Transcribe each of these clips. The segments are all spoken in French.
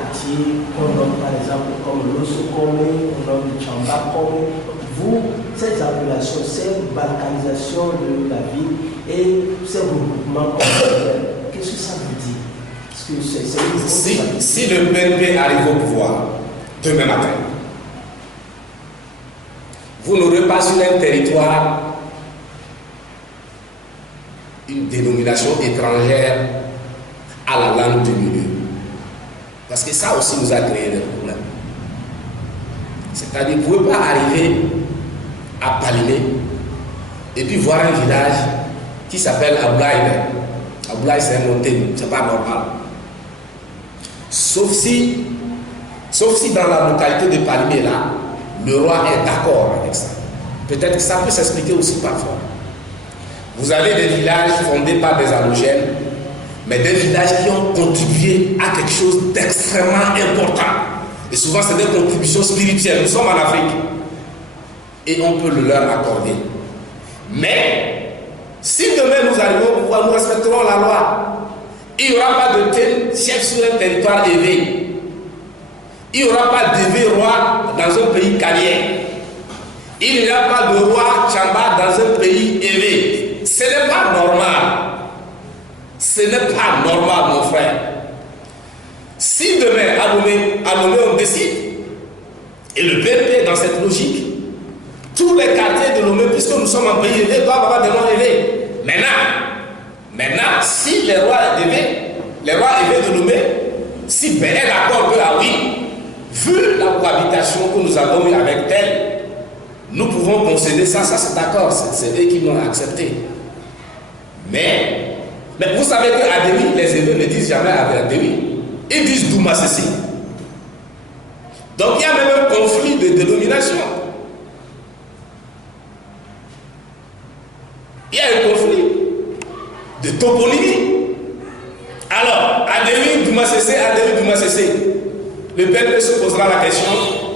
quartiers qu'on nomme par exemple comme l'Osokome, on nomme Chambakome. Vous, ces appellations, cette balkanisation de la ville et ces regroupements communautaires, qu'est-ce que ça veut dire? Parce que si le PNP arrive au pouvoir demain matin, vous n'aurez pas sur un territoire une dénomination étrangère à la langue du milieu. Parce que ça aussi nous a créé des problèmes. C'est-à-dire que vous ne pouvez pas arriver à Palimé et puis voir un village qui s'appelle Ablaï. Ablaï, c'est un montagne, c'est pas normal. Sauf si dans la localité de Palimé, là, le roi est d'accord avec ça. Peut-être que ça peut s'expliquer aussi parfois. Vous avez des villages fondés par des allogènes, mais des villages qui ont contribué à quelque chose d'extrêmement important. Et souvent, c'est des contributions spirituelles. Nous sommes en Afrique. Et on peut le leur accorder. Mais, si demain nous arrivons au pouvoir, nous respecterons la loi. Il n'y aura pas de tel chef sur un territoire élevé. Il n'y aura pas d'élevé roi dans un pays carrière. Il n'y a pas de roi Chamba dans un pays élevé. Ce n'est pas normal. Ce n'est pas normal, mon frère. Si demain, à Lomé, on décide, et le PNP dans cette logique, tous les quartiers de Lomé, puisque nous sommes un pays élevé, doivent avoir des noms élevés. Maintenant, si les rois élevés de Lomé, si Ben est d'accord que, ah oui, vu la cohabitation que nous avons eue avec tel, nous pouvons concéder ça c'est d'accord, c'est eux qui l'ont accepté. Mais vous savez qu'à Demi, les élèves ne disent jamais à Demi. Ils disent Douma Sessi. Donc il y a même un conflit de dénomination. Il y a un conflit de toponymie. Alors, Adémi Douma Sessi, Adémi Douma Sessi. Le PNP se posera la question,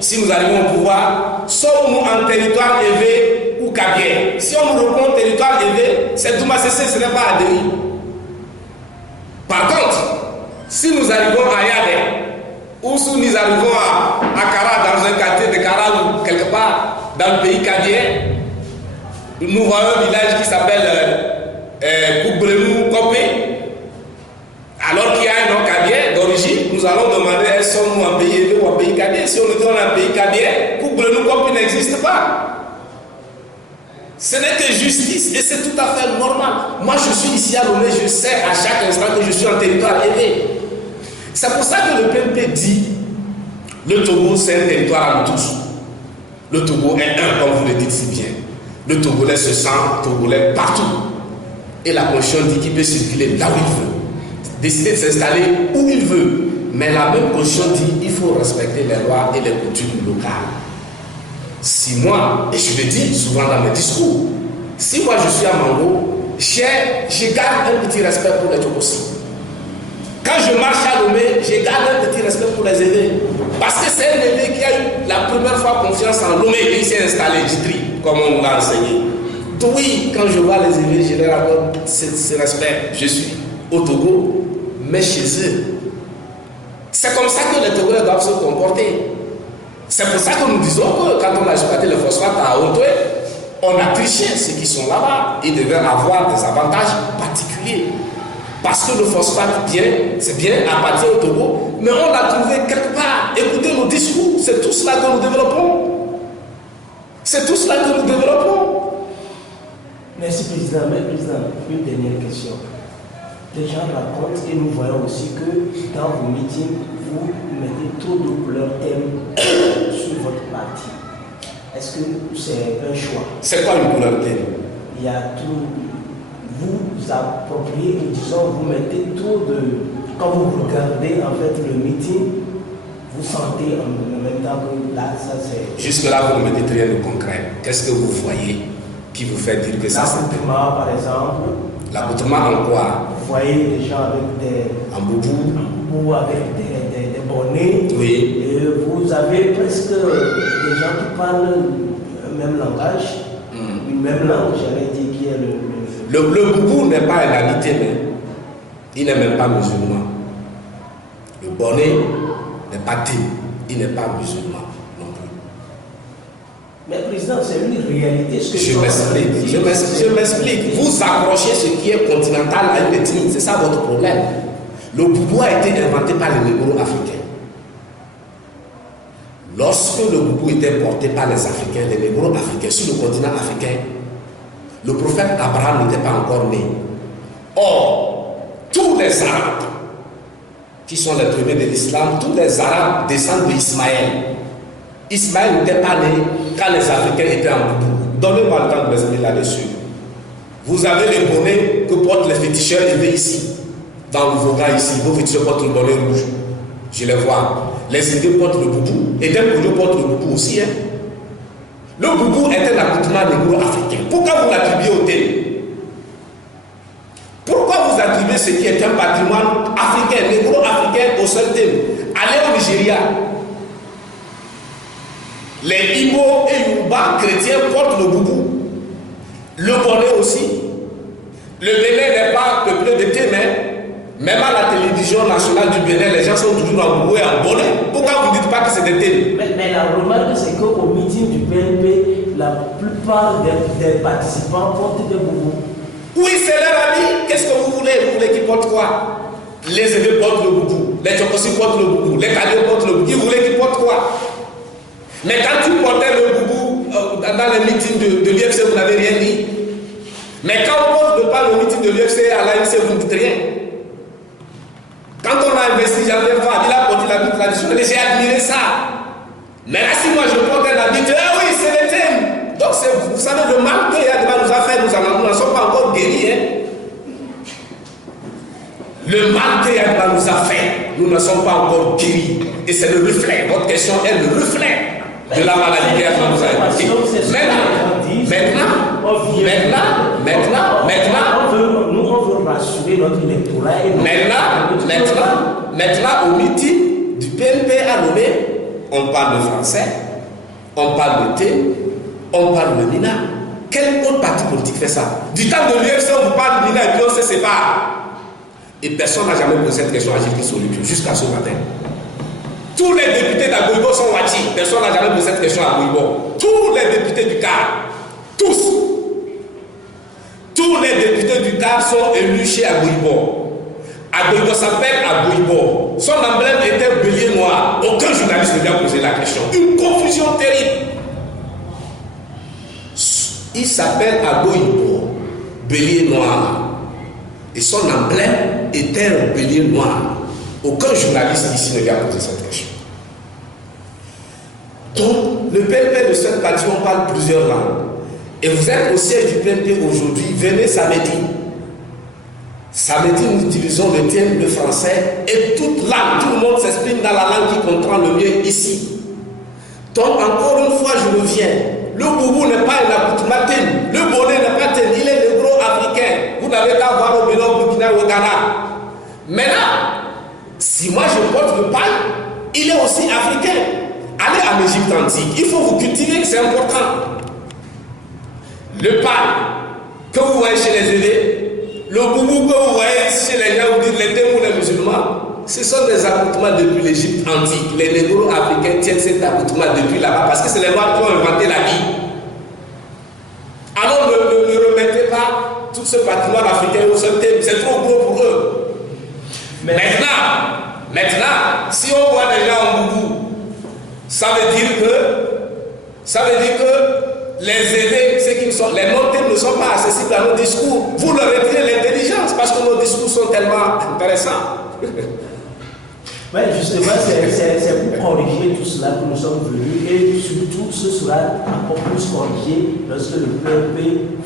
si nous arrivons au pouvoir, sommes-nous en territoire élevé ou Kabier? Si on nous reprend territoire élevé, c'est Douma Sessi, ce n'est pas Adémi. Par contre, si nous arrivons à Yadé, ou si nous arrivons à Kara, dans un quartier de Kara ou quelque part dans le pays cadien, nous voyons un village qui s'appelle Koubrenou Kopé, alors qu'il y a un nom cadien d'origine, nous allons demander est-ce que sommes-nous un pays élevé ou un pays cadien? Si on nous dit on est un pays cadien, Koubrenou Kopé n'existe pas. Ce n'est que justice et c'est tout à fait normal. Moi je suis ici à Lomé, je sais à chaque instant que je suis en territoire élevé. C'est pour ça que le PNP dit le Togo c'est un territoire à nous tous. Le Togo est un, comme vous le dites si bien. Le Togolais se sent Togolais partout. Et la Constitution dit qu'il peut circuler là où il veut. Décider de s'installer où il veut. Mais la même Constitution dit qu'il faut respecter les lois et les coutumes locales. Si moi, et je le dis souvent dans mes discours, si moi je suis à Mango, je garde un petit respect pour les Togossi. Quand je marche à Lomé, je garde un petit respect pour les aînés. Parce que c'est un aîné qui a eu la première fois confiance en Lomé et il s'est installé, Jitri, comme on l'a enseigné. Donc oui, quand je vois les aînés, je leur accorde ce respect. Je suis au Togo, mais chez eux. C'est comme ça que les Togolais doivent se comporter. C'est pour ça que nous disons que quand on a exploité le phosphate à Otoé, on a triché ceux qui sont là-bas. Ils devaient avoir des avantages particuliers. Parce que le phosphate, c'est bien à partir au Togo, mais on l'a trouvé quelque part. Écoutez nos discours, c'est tout cela que nous développons. C'est tout cela que nous développons. Merci, Président. Mais, Président, une dernière question. Les gens racontent et nous voyons aussi que dans vos meetings, vous mettez trop de couleurs thème sur votre parti. Est-ce que c'est un choix? C'est quoi une couleur thème? Il y a tout. Vous appropriez, disons, vous mettez trop de. Quand vous regardez en fait le meeting, vous sentez en même temps que là, ça c'est. Jusque-là, vous ne mettez rien de concret. Qu'est-ce que vous voyez qui vous fait dire que ça c'est. L'accoutrement, par exemple. L'accoutrement en quoi? Vous voyez des gens avec des. En boubou. Avec des bonnets. Oui. Et vous avez presque des gens qui parlent le même langage, une même langue, j'allais dire, qui est le boubou n'est pas un habité, mais il n'est même pas musulman. Le bonnet n'est pas thé, il n'est pas musulman non plus. Mais président, c'est une réalité. Je m'explique. Vous accrochez ce qui est continental à une ethnie, c'est ça votre problème. Le boubou a été inventé par les négros africains. Lorsque le boubou était porté par les Africains, les négros africains sur le continent africain, le prophète Abraham n'était pas encore né. Or, tous les Arabes qui sont les premiers de l'islam, tous les Arabes descendent d'Ismaël. Ismaël n'était pas né quand les Africains étaient en boubou. Donnez-moi le temps de m'expliquer là-dessus. Vous avez les bonnets que portent les féticheurs élevés ici, dans le Vaughan ici. Vos féticheurs portent le bonnet rouge. Je les vois. Les Indiens portent le boubou. Et d'un côté portent le boubou aussi. Hein. Le boubou est un accoutrement négro-africain. Pourquoi vous l'attribuez au thème? Pourquoi vous attribuez ce qui est un patrimoine africain, négro-africain au seul thème? Allez au Nigeria. Les Igbo et Yoruba chrétiens portent le boubou. Le bonnet aussi. Le Bénin n'est pas peuplé de thème. Même à la télévision nationale du Bénin, les gens sont toujours en boubou et en bonnet. Pourquoi vous ne dites pas que c'est des thèmes? Mais la remarque, c'est qu'au meeting du PNP, la plupart des participants portent des boubous. Oui, c'est leur ami. Qu'est-ce que vous voulez? Vous voulez qu'ils portent quoi? Les évêques portent le boubou. Les Tchokosi portent le boubou. Les Kadiots portent le boubou. Ils voulaient qu'ils portent quoi? Mais quand tu portais le boubou dans les meetings de l'UFC, vous n'avez rien dit. Mais quand on pose de pas le meeting de l'UFC à l'ANC, vous ne dites rien. Quand on a investi Jean-Pierre Favre, il a porté l'habit traditionnel et j'ai admiré ça. Mais là, si moi je porte un habit, ah oui, c'est le thème. Donc, vous savez, le mal qu'il y a devant nous a fait, nous n'en sommes pas encore guéris. Hein? Le mal qu'il y a devant nous a fait, nous ne sommes pas encore guéris. Et c'est le reflet. Votre question est le reflet de la maladie qui est devant nous a été. Nous, on veut rassurer notre électorat. Maintenant, au meeting du PNP à Lomé, on parle de français, on parle de thé, on parle de Mina. Quel autre parti politique fait ça? Du temps de l'UFC, on vous parle de Mina et puis on se sépare. Et personne n'a jamais posé cette question à Gilles Solipio jusqu'à ce matin. Tous les députés d'Agoïbo sont Wati. Personne n'a jamais posé cette question à Agoïbo. Tous les députés du CAR, tous les députés du CAR sont élus chez Agoïbo. Agoïbo s'appelle Agoïbo. Son emblème était bélier noir. Aucun journaliste ne lui a posé la question. Une confusion terrible. Il s'appelle Agoïbo, bélier noir. Et son emblème était un bélier noir. Aucun journaliste ici ne lui a posé cette question. Donc, le PNP de cette partie, on parle plusieurs langues. Et vous êtes au siège du PNP aujourd'hui, venez samedi. Samedi, nous utilisons le thème, le français, et toute langue, tout le monde s'exprime dans la langue qui comprend le mieux ici. Donc, encore une fois, je reviens. Le boubou n'est pas un accoutrement thème. Le bonnet n'est pas thème. Il est négro-africain. Vous n'avez qu'à voir au Bénin, au Burkina, au Ghana. Maintenant, si moi je porte le pain, il est aussi africain. Allez en Égypte antique, il faut vous cultiver, c'est important. Le pain que vous voyez chez les aînés, le boubou que vous voyez chez les gens, vous dites les thèmes ou les musulmans, ce sont des accoutrements depuis l'Égypte antique. Les négro-africains tiennent cet accoutrement depuis là-bas parce que c'est les Noirs qui ont inventé la vie. Alors ne remettez pas tout ce patrimoine africain au seul thème, c'est trop gros pour eux. Maintenant, si on voit des gens en boubou, ça veut dire que les aînés, ceux qui sont, les non-thèmes ne sont pas accessibles à nos discours. Vous leur retirez l'intelligence parce que nos discours sont tellement intéressants. Oui, justement, c'est pour corriger tout cela que nous sommes venus et surtout ce sera encore plus corrigé lorsque le PNP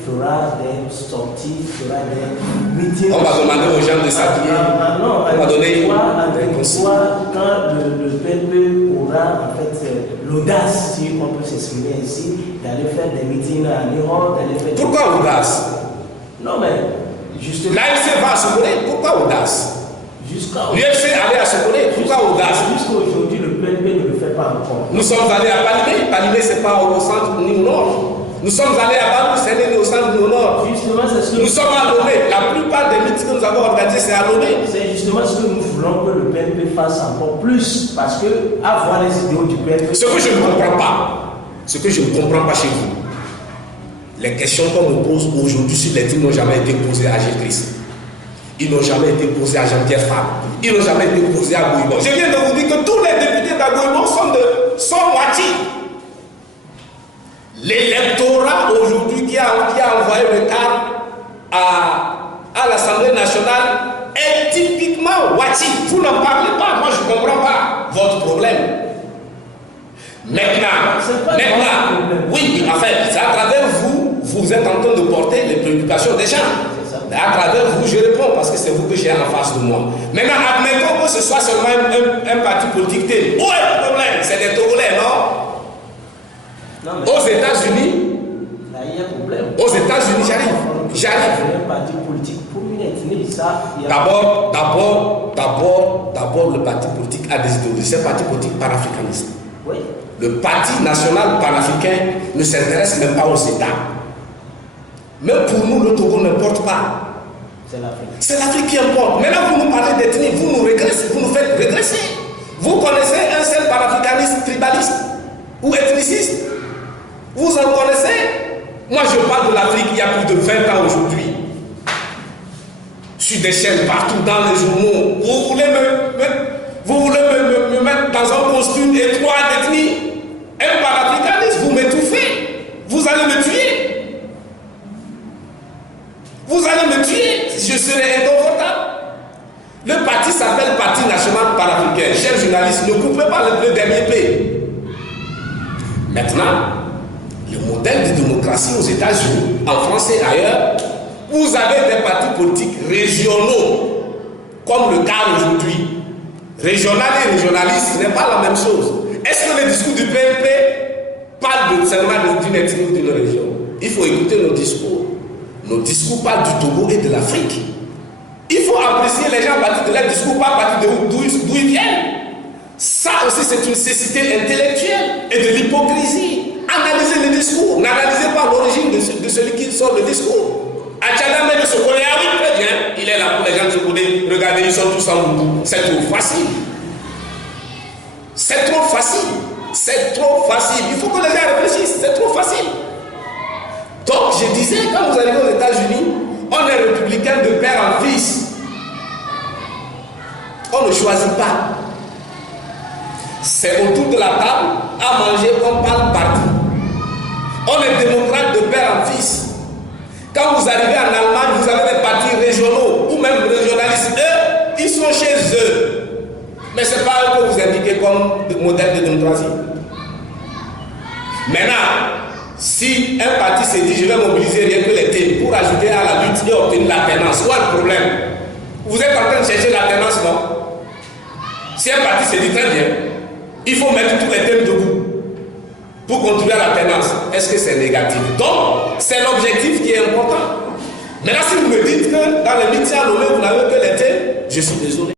fera des sorties, fera des meetings. On va demander aux gens de s'habiller. Non, on va donner quand le PNP aura en fait l'audace, si on peut s'exprimer ainsi, d'aller faire des meetings à Lyon, d'aller faire. Pourquoi audace? Non, mais justement. L'AFC va à Sokoné, pourquoi audace? L'UFC allait à Sokoné, pourquoi audace? Jusqu'à aujourd'hui, le PNP ne le fait pas encore. Nous sommes allés à Palimé, Palimé c'est pas au centre ni au nord. Nous sommes allés à Balou, c'est ni au centre ni au nord. Justement, c'est ce que nous sommes à Lomé. La plupart des meetings que nous avons organisés, c'est à Lomé. C'est justement ce que nous voulons voulons que le PNP fasse encore plus parce que avoir les idéaux du PNP. Ce que je ne comprends pas, ce que je ne comprends pas chez vous, les questions qu'on me pose aujourd'hui sur les titres n'ont jamais été posées à Gétris. Ils n'ont jamais été posés à Jean-Pierre Fabre. Ils n'ont jamais été posés à Gouibon. Je viens de vous dire que tous les députés d'Agouibon sont moitié. L'électorat aujourd'hui qui a envoyé le cadre à l'Assemblée nationale est typiquement Ouati. Vous n'en parlez pas, moi je ne comprends pas votre problème. Maintenant, oui, en fait, c'est à travers vous, vous êtes en train de porter les préoccupations des gens. Mais à travers vous, je réponds parce que c'est vous que j'ai en face de moi. Maintenant, admettons que ce soit seulement un parti politique. Où est le problème? C'est des Togolais, non? Aux États-Unis, il y a un problème. Aux États-Unis, j'arrive. Un parti politique pour une ethnie, ça. D'abord, le parti politique a des idéologies. C'est un parti politique panafricaniste. Oui. Le Parti national panafricain ne s'intéresse même pas aux États. Même pour nous, le Togo n'importe pas. C'est l'Afrique. C'est l'Afrique qui importe. Maintenant, vous nous parlez d'ethnie, vous nous régressez, vous nous faites régresser. Vous connaissez un seul panafricaniste tribaliste ou ethniciste? Vous en connaissez? Moi, je parle de l'Afrique il y a plus de 20 ans aujourd'hui. Sur des chaînes partout dans les journaux. Vous voulez me mettre dans un costume étroit d'ethnie? Un panafricaniste, vous m'étouffez. Vous allez me tuer. Vous allez me tuer, je serai inconfortable. Le parti s'appelle Parti national panafricain. Chers journalistes, ne coupez pas le dernier P. Maintenant, le modèle de démocratie aux États-Unis, en France et ailleurs, vous avez des partis politiques régionaux, comme le cas aujourd'hui. Régional et régionaliste, ce n'est pas la même chose. Est-ce que le discours du PNP parle seulement d'une ethnie ou d'une région? Il faut écouter nos discours. Nos discours parlent du Togo et de l'Afrique. Il faut apprécier les gens à partir de leur discours, pas à partir d'où ils viennent. Ça aussi, c'est une nécessité intellectuelle et de l'hypocrisie. Analysez le discours. N'analysez pas l'origine de celui qui sort le discours. Achadame de Sokone, ah oui, très bien. Il est là pour les gens de Sokone. Regardez, ils sont tous en boubou. C'est trop facile. C'est trop facile. C'est trop facile. Il faut que les gens réfléchissent. C'est trop facile. Donc, je disais, quand vous arrivez aux États-Unis, on est républicain de père en fils. On ne choisit pas. C'est autour de la table, à manger, on parle partout. On est démocrate de père en fils. Quand vous arrivez en Allemagne, vous avez des partis régionaux ou même régionalistes. Eux, ils sont chez eux. Mais ce n'est pas eux que vous indiquez comme modèle de démocratie. Maintenant, si un parti se dit je vais mobiliser rien que les thèmes pour ajouter à la lutte et obtenir l'alternance, où est le problème? Vous êtes en train de chercher l'alternance, non? Si un parti se dit très bien, il faut mettre tous les thèmes debout pour contribuer à l'alternance. Est-ce que c'est négatif? Donc, c'est l'objectif qui est important. Maintenant, si vous me dites que dans les métiers nommés, vous n'avez que les thèmes, je suis désolé.